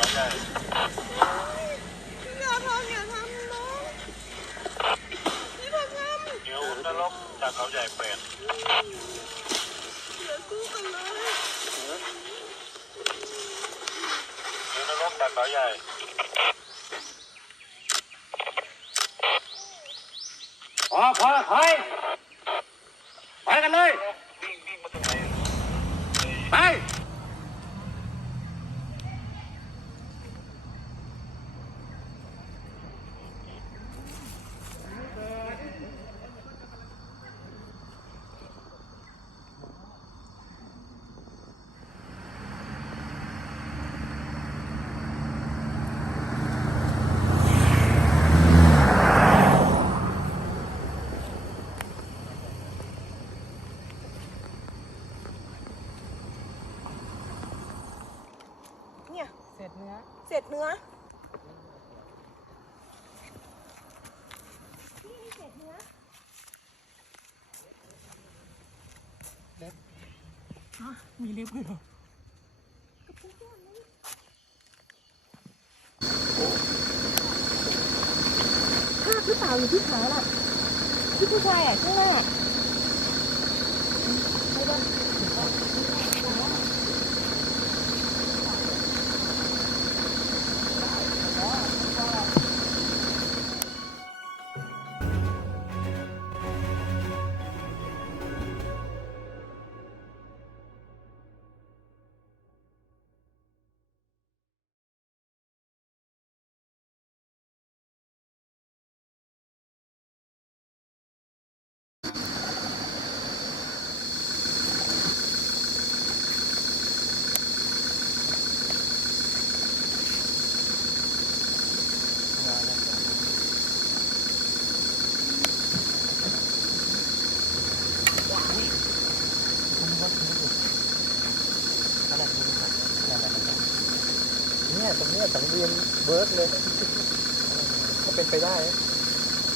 จากเขาใหญ่อย่าทำน้องพี่ทำเดี๋ยวอุ่นนรกจากเขาใหญ่เป็ดอย่าสู้กันเลยเดี๋ยวนรกจากเขาใหญ่พอถอยไปกันเลยวิ่งมาตรงไหนไปเนี่ยเศษเนื้อนี่เศษเนื้อมีลิฟต์ด้วยเหรอภาพหรือเปล่าอยู่ที่ขาล่ะที่ผู้ชายข้างหน้าไม่ได้เนี่ยตรงเนี้ยสังเวียนเวิร์กเลยก็เป็นไปได้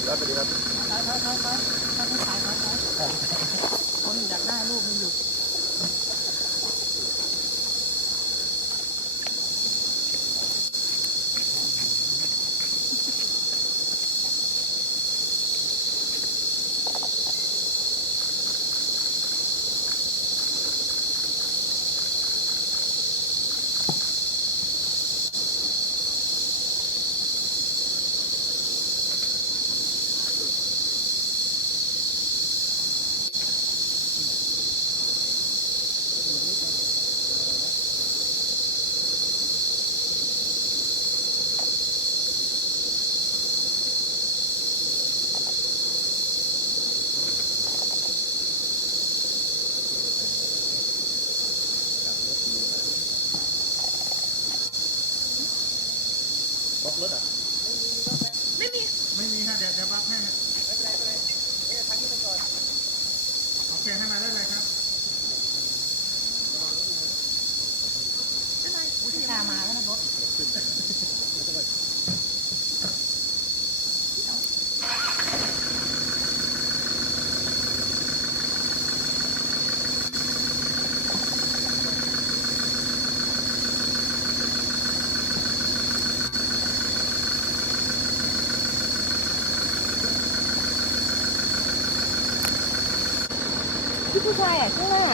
แล้วไปดีครับคนอยากได้รูปมันอยู่บล็อกรถอ่ะไม่มีฮะเดี๋ยวบล็อกให้ฮะไม่เป็นไรนี่ทางนี้ไปก่อนโอเคให้มาได้เลยครับอุตส่าห์มาแล้วนะรถที่ผู้ชายข้างหน้า